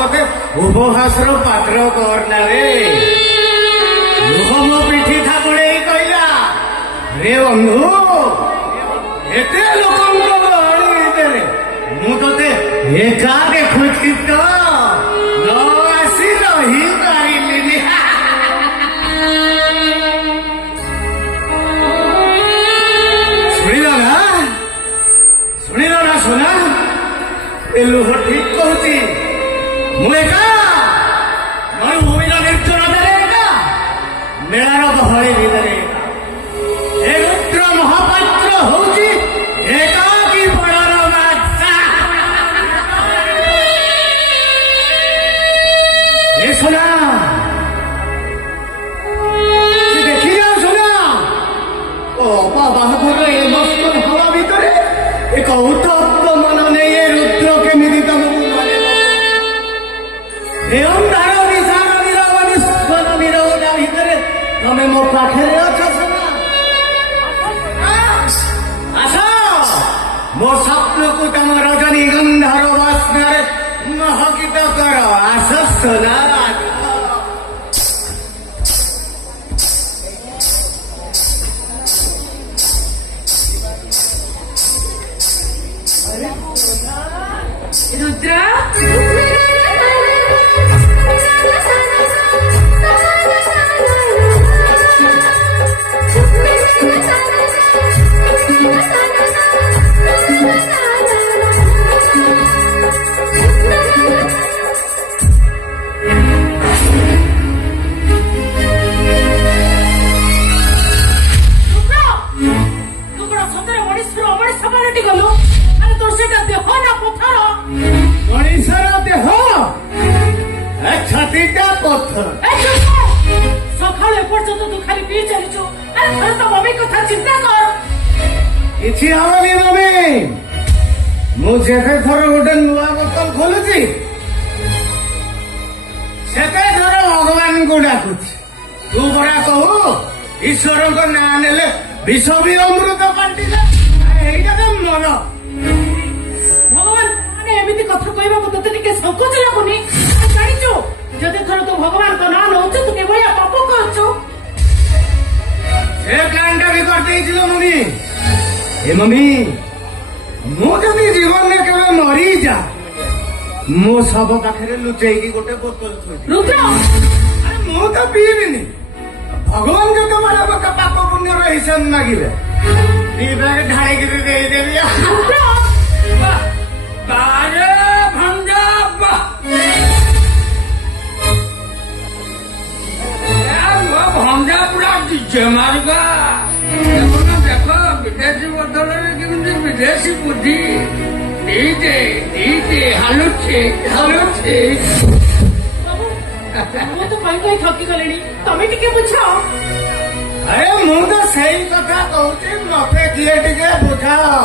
उपहासर पात्र करना रे लोक मो पिठी थापड़े कहला रे बंधु एते लोकंक गहली भितरे मु तोते एका देखुछि तो न आसी रही पारिलिनी शुणिल ना सुना ए लोह ठीक कहूची मु एका मरुभूमिर निर्जनतारे एका मेलार गहली भितरे ए रुद्र महापात्र होउची एकाकी बड़र बादशा ए सुना देखी जाओ सुना ओ बाहादुर ए मस्त हवा भितरे एक उत्तप्त मन नहीं ए रुद्र केमिति तमକୁ ए अंधार विशाल नीरव निष्फल निरवता भितरे तमे मो पाखरे अछ सुना आस मो स्वप्न को तम रजनीगंधार वासनारे महकित कर आस सुना रुद्र सकाल एपर्यंत तू खाली पी चलु अरे तो मम्मी कथा चिंता कर किछि हवनी मम्मी मु जेते थर गोटे नुआ बोतल खोलुची सेते थर भगवान को डाकुची तू बड़ा कहू ईश्वर को ना नेले विष भी अमृत बांटिले एइटा तो मन भगवान अरे एमिति कथा कहबा को तते टिके संकोच लागुनी जानिचो जदि थर तू भगवान का नाम नौच तू केवल पाप करछो ए प्लान टा भी करते छिलो मम्मी ए मम्मी मु जदि जीवन में केवल मरी जा मो सब पाखरे लुचै की गोटे बोतल थोई रुद्र अरे मु तो पीबिनी भगवान के तो बड़ा बका पाप पुण्य रो हिसाब मागिले दीबा के ढाई के दे देलिया रुद्र बारे भंगा बा भंजा पूरा डीजे मारुगा देख विदेशी बदल विदेशी बुद्धि दीजे दीजे हालुचे हालुचे ମୁଁ ତ କହି କହି ଠକି ଗଲିଣି ତମେ ଟିକେ ବୁଝ अरे मु तो सही कथा कहूँ मते किए टिके बुझाओ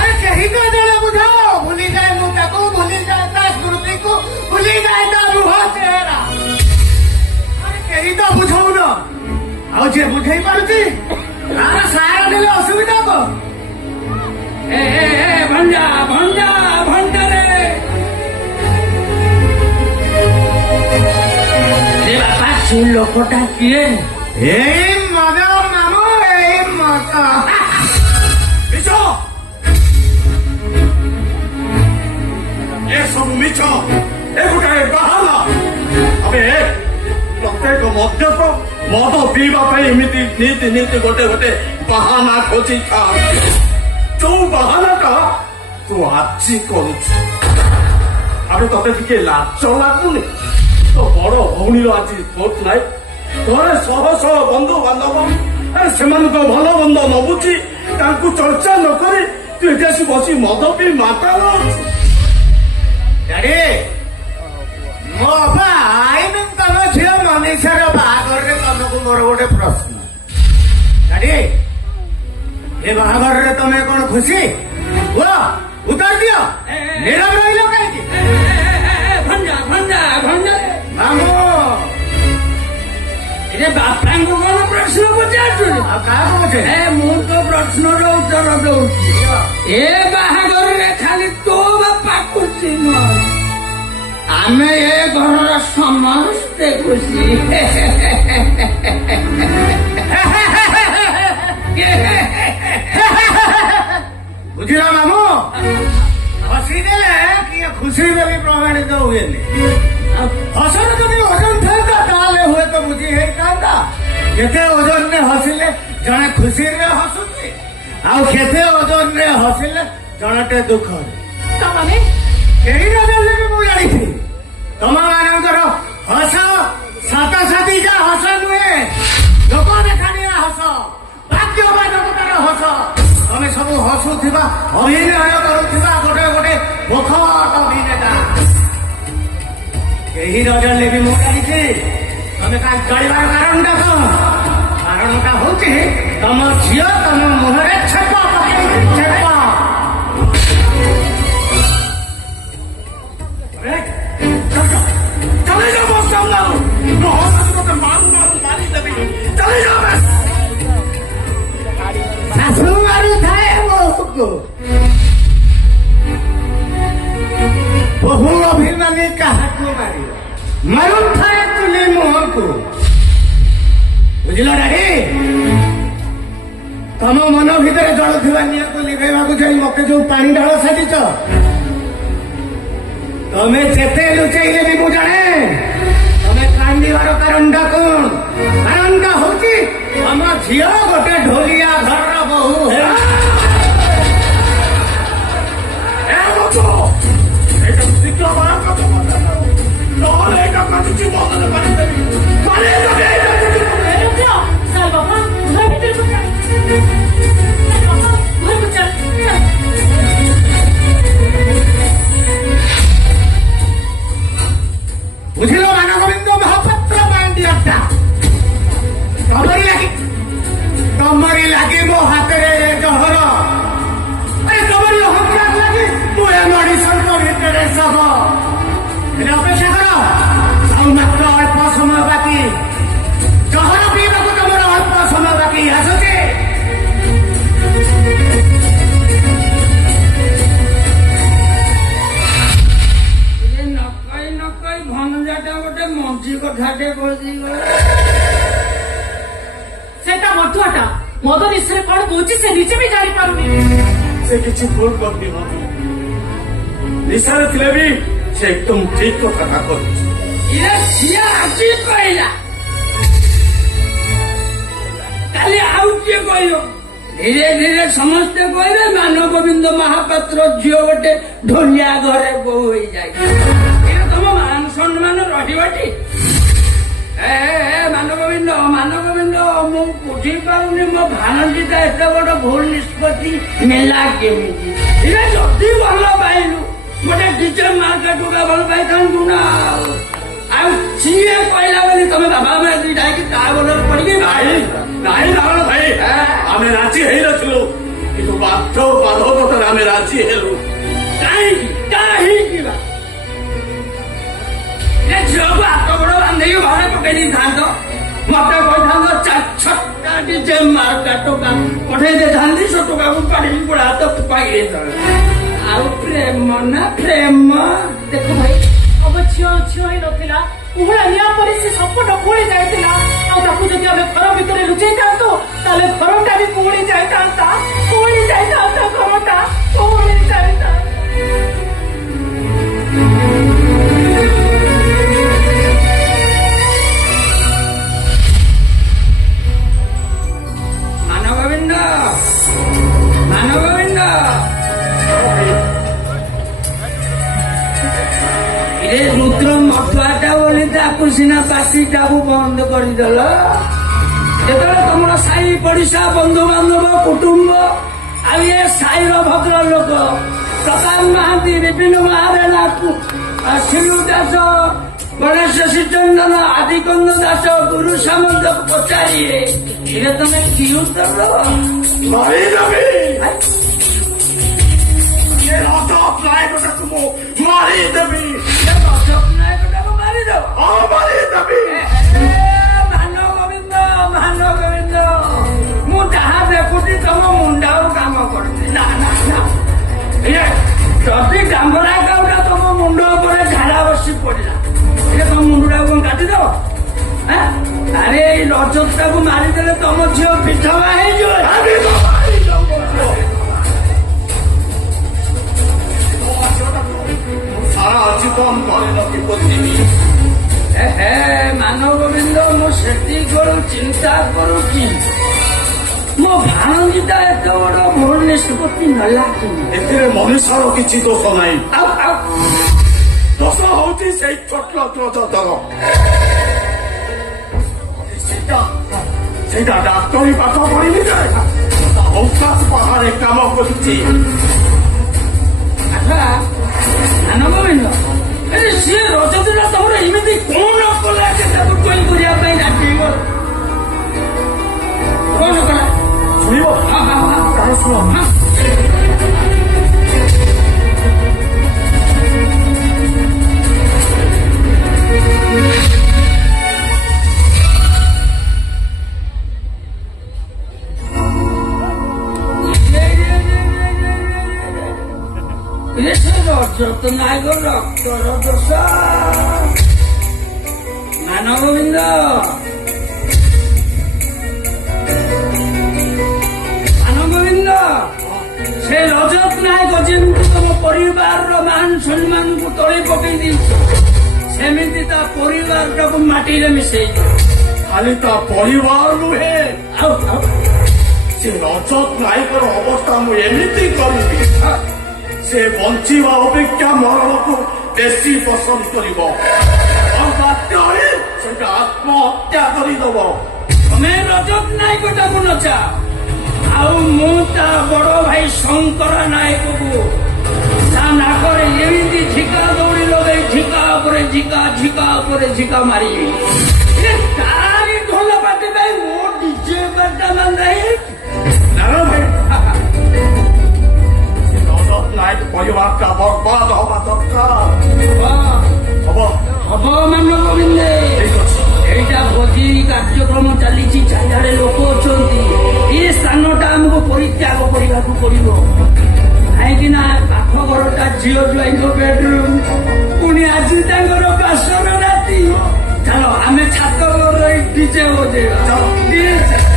अरे कहीं तो जड़े बुझाओ भूली जाए मुझे को भूली जाए ता स्मृति को भूली जाए ता मुह चेहरा अरे कहीं तो बुझाऊ न ଆଉ ଯେ ବୁଝେଇ ପାରୁଛି ତାର ସାର ଦେଲେ ଅସୁବିଧା କଣ ଭଣ୍ଡା ଭଣ୍ଡା ଭଣ୍ଡାରେ ବାପା ସେ ଲୋକଟା କିଏ ଏଇ ମଦ ମାମୁ ଏଇ ମଦ ମିଛ ଏସବୁ ମିଛ ଏ ଗୋଟାଏ ବାହାନା ଆମେ ପ୍ରତ୍ୟେକ ମଦ୍ୟପ ମଦ ପିଇବା ପାଇଁ ଏମିତି ନୀତି ନୀତି ଗୋଟେ ଗୋଟେ ବାହାନା ଖୋଜି ଯୋଉ ବାହାନାଟା ତୁ ଆଜି କରୁଛୁ। ଆରେ ତତେ ଟିକେ ଲାଜ ଲାଗୁନି? ତ ବଡ ଭଉଣୀର ଆଜି ଭୋଟ ନାହିଁ, ଘରେ ଶହ ଶହ ବନ୍ଧୁ ବାନ୍ଧବ, ସେମାନଙ୍କ ଭଲ ମନ୍ଦ ନ ବୁଝି ତାଙ୍କୁ ଚର୍ଚ୍ଚା ନ କରି ତୁ ଏଠି ଆସି ବସି ମଦ ପିଇ ମାତାଲ ଅଛୁ। ମୋ ବାପା ଆଇନ ତମ ଝିଅ ମନୀଷାର ବାହାଘରରେ ତମକୁ ମୋର ଗୋଟେ ପ୍ରଶ୍ନ। ଏ ବାହାଘରରେ ତମେ କଣ ଖୁସି? ଉତ୍ତର ଦିଅ। ନୀରବ ରହିଲ କାହିଁକି? ମାମୁଁ ଏ ବାପାଙ୍କୁ କଣ ପ୍ରଶ୍ନ ପଚାରୁଛୁ? ଆଉ କାହାକୁ ପଚାରେ? ମୁଁ ତ ପ୍ରଶ୍ନର ଉତ୍ତର ଦଉଛି। ଏ ବାହାଘରରେ ଖାଲି ତୋ ବାପା ଖୁସି ନୁହଁ, ଆମେ ଏ ଘରର ସମସ୍ତେ ଖୁସି। ବୁଝିଲ ମାମୁଁ? ହସିଦେଲେ କିଏ ଖୁସି ବୋଲି ପ୍ରମାଣିତ ହୁଏନି। ହସର ଯଦି ଓଜନ ଥାନ୍ତା ତାହେଲେ ହୁଏତ ବୁଝି ହେଇଥାନ୍ତା କେତେ ଓଜନରେ ହସିଲେ ଜଣେ ଖୁସିରେ ହସୁଛି, ଆଉ କେତେ ଓଜନରେ ହସିଲେ ଜଣଟେ ଦୁଃଖରେ। ତାମାନେ କେହି ନ ଜାଣିଲେ ବି ମୁଁ ଜାଣିଛି ତମ ମାନଙ୍କର ହସ ସାତସାତିକା ହସ ନୁହେଁ, ଲୋକ ଦେଖାଣିଆ ହସ, ଭାଗ୍ୟବାନକତାର ହସ। ତମେ ସବୁ ହସୁଥିବା, ଅଭିନୟ କରୁଥିବା ଗୋଟେ ଗୋଟେ ମୁଖଟ ଅଭିନେତା। କେହି ନ ଜାଣିଲେ ବି ମୁଁ ଜାଣିଛି ତମେ ଚଳିବାର କାରଣଟା କଣ? କାରଣଟା ହଉଛି ତମ ଝିଅ ତମ ମୁହଁରେ ଛେପ ପକେଇଛି, ଛେପ। चले जाओ बस सामने तो मारू मारू मारी देवी। चले जाओ बस। सासू मारू थाए बहुको बहु अभिमानी काहाको मारी मारू थाए तुले मुह को। बुझिल डाडी? तम मन भितर जलुवा निया को लिखेवाकू जाई मते जो पानी ढाल साजिच तमे जेते लुचेइले भी मु जाने तमे कांदिवार कारणटा कौन? कारणटा होची हम झियो गोटे ढोलिया घरर बहु है। बुझिल मानगोविंद महापात्र पांडिया तमरी लगी मो हाथ जहर। अरे तमरी अहंकार लगी मुझे मनीषर भितर सब अपेक्षा कर ଆଉ ମାତ୍ର ଅଳ୍ପ ସମୟ ବାକି। ଜହର ପିଇବାକୁ ତମର ଅଳ୍ପ ସମୟ ବାକି ଆସୁଛି। ଭଣଜାଟା ଗୋଟେ ମଞ୍ଜି କଥାଟେ କହିଦେଇଗଲା। ସେଟା ମଠୁଆଟା ମଦ ନିଶାରେ କଣ କହୁଛି ସେ ନିଜେ ବି ଜାଣିପାରୁନି। ସେ କିଛି ଭୁଲ କରିନି ମଧୁ, ନିଶାରେ ଥିଲେ ବି ସେ ଏକଦମ ଠିକ କଥାଟା କରୁଛି। ସିଏ ଆଜି କହିଲା, କାଲି ଆଉ କିଏ କହିବ? ଧୀରେ ଧୀରେ ସମସ୍ତେ କହିବେ ମାନଗୋବିନ୍ଦ ମହାପାତ୍ର ଝିଅ ଗୋଟେ ଢୋଲିଆ ଘରେ ବୋଉ ହେଇଯାଇଛି। ତମ ମାନ ସମ୍ମାନ ରହିବଟି? ମାନଗୋବିନ୍ଦ ମାନଗୋବିନ୍ଦ ମୁଁ ବୁଝିପାରୁନି ମୋ ଭାଣଜୀଟା ଏତେ ବଡ ଭୁଲ ନିଷ୍ପତ୍ତି ନେଲା କେମିତି? ଯଦି ଭଲ ପାଇଲୁ ଗୋଟେ ଡିଜେ ମାର୍କେଟକୁ ଭଲ ପାଇଥାନ୍ତୁ ନା। ଆଉ ସିଏ କହିଲା ବୋଲି ତମେ ବାବା ଯାଇକି ତା ବଦଳରେ ପଡିକି ଭାଇ ଭାଇ ଆମେ ରାଜି ହେଇନଥିଲୁ, କିନ୍ତୁ ବାଧ୍ୟ ବାଧକତାରେ ଆମେ ରାଜି ହେଲୁ। କାହିଁକି କାହିଁକି ଝିଅକୁ ହାତ ଗୋଡ ବାନ୍ଧିକି ଘରେ ପକେଇ ଦେଇଥାନ୍ତ, ମତେ କହିଥାନ୍ତ ଛଟା ଡିଜେ ମାର୍କା ଟଙ୍କା ପଠେଇ ଦେଇଥାନ୍ତି, ସେ ଟଙ୍କାକୁ କାଢିକି ଗୋଡ ହାତ ପାଇ ଦେଇଥାନ୍ତି। ଆଉ ପ୍ରେମ ନା ପ୍ରେମ? ଦେଖ ଭାଇ अब ଝିଅ ଝିଅ ହିଁ ନଥିଲା, କୁହୁଳା ନିଆଁ ପରି ସେ ସପଟ କୁହୁଳି ଯାଇଥିଲା। ଆଉ ତାକୁ ଯଦି ଆମେ ଘର ଭିତରେ ଲୁଚେଇଥାନ୍ତୁ ତାହେଲେ ଘରଟା ବି କୁହୁଳି ଯାଇଥାନ୍ତା, କୁହୁଳି ଯାଇଥାନ୍ତା, ଘରଟା କୁହୁଳି ଯାଇଥାନ୍ତା। ମାନଗୋବିନ୍ଦ ଏ ରୁଦ୍ର ମଠୁଆଟା ବୋଲି ତାକୁ ସିନା ପାଟିଟାକୁ ବନ୍ଦ କରିଦେଲ ଯେତେବେଳେ ତମର ସାହି ପଡିଶା ବନ୍ଧୁବାନ୍ଧବ କୁଟୁମ୍ବ ଆଉ ଏ ସାହିର ଭଦ୍ର ଲୋକ ପ୍ରତାପ ମହାନ୍ତି ବିପିନ ମହାରଣା ଶିଳୁ ଦାସ ଗଣେଶ ଶ୍ରୀଚନ୍ଦନ ଆଦିକନ୍ଦ ଦାସ ଗୁରୁ ସାମନ୍ତକୁ ପଚାରିବେ ଏବେ ତମେ କି ଉତ୍ତର ମାରିଦେବି ନାୟକଟାକୁ ମୁଁ ମାରିଦେବି ନାୟକଟାକୁ ମାରିଦେବ ମାରିଦେବି ମାନ ଗୋବିନ୍ଦ ମୁଁ ଯାହା ଦେଖୁଛି ତମ ମୁଣ୍ଡ ଆଉ କାମ କରୁଛି ନା ନା ନା ଯଦି ଡାଙ୍ଗରା କାଉଟା ତମ ମୁଣ୍ଡ ଉପରେ ଝାଡା ବସି ପଡିଲା ଏ ତମ ମୁଣ୍ଡଟାକୁ କଣ କାଟିଦବ ଆରେ ଏଇ ରଜତଟାକୁ ମାରିଦେଲେ ତମ ଝିଅ ପିଠା ହେଇଯିବ ସାରା ଜୀବନ ଘରେ ରଖି ପୋତିବି ମାନ ଗୋବିନ୍ଦ ମୁଁ ସେତିକି ବେଳୁ ଚିନ୍ତା କରୁଛି ମୋ ଭାଣୀଟା ଏତେ ବଡ ଭୁଲ ନିଷ୍ପତ୍ତି ନେଲା କି ଏଥିରେ ମନୁଷ୍ୟର କିଛି ଦୋଷ ନାହିଁ ଆଉ ଦୋଷ ହଉଛି ସେଇ ଛୋଟ ରଜତର ସେଇଟା ଡାକ୍ତରୀ ପାଠ ପଢିବି ଯେ ଔଷଧ ପାହାଡେ କାମ କରୁଛି ଆଚ୍ଛା ମାନ ଗୋବିନ୍ଦ ସିଏ ରଜଦିନ ତମର ଏମିତି କଣ କଲା ଯେ ତାକୁ ଚୋରି କରିବା ପାଇଁ ଡାକିଗଲ କଣ କଲା ଶୁଣିବ ତାହେଲେ ଶୁଣ ରଜତ ନାୟକ ରକ୍ତର ଦୋଷ ମାନ ଗୋବିନ୍ଦ ସେ ରଜତ ନାୟକ ଯେମିତି ତମ ପରିବାରର ମାନ ସମ୍ମାନକୁ ତଳେ ପକେଇ ଦେଇଛ ସେମିତି ତା ପରିବାରଟାକୁ ମାଟିରେ ମିଶେଇଛ ଖାଲି ତା ପରିବାର ନୁହେଁ ଆଉ ସେ ରଜତ ନାୟକର ଅବସ୍ଥା ମୁଁ ଏମିତି କରିବି ସେ ବଞ୍ଚିବା ଅପେକ୍ଷା ମରଣକୁ ବେଶୀ ପସନ୍ଦ କରିବ ଆଉ ବାଧ୍ୟ ହୋଇ ସେଟା ଆତ୍ମହତ୍ୟା କରିଦବ ତମେ ରଜତ ନାୟକଟାକୁ ନଚା ଆଉ ମୁଁ ତା ବଡ ଭାଇ ଶଙ୍କର ନାୟକକୁ ତା ନାକରେ ଏମିତି ଝିକା ଦୌଡ଼ି ଲଗେଇ ଝିକା ଉପରେ ଝିକା ମାରିବି ତାରି ଢୋଲ ପାଟି ପାଇଁ ମୋ ଡିଜେ ବାଟା ନାହିଁ ନାୟକ ପରିବାରଟା ବର୍ବାଦ ହବା ଦରକାର ହବ ମାନ ଗୋବିନ୍ଦ ଏଇଟା ଭୋଜି କାର୍ଯ୍ୟକ୍ରମ ଚାଲିଛି ଚାରିଆଡେ ଲୋକ ଅଛନ୍ତି ଏ ସ୍ଥାନଟା ଆମକୁ ପରିତ୍ୟାଗ କରିବାକୁ ପଡିବ କାହିଁକି ନା ପାଖ ଘରଟା ଝିଅ ଜ୍ୱାଇଁଙ୍କ ବେଡରୁମ୍ ପୁଣି ଆଜି ତାଙ୍କର ବାସର ରାତି ଚାଲ ଆମେ ଛାତ ଘର ଡିଜେ ବଜେଇବା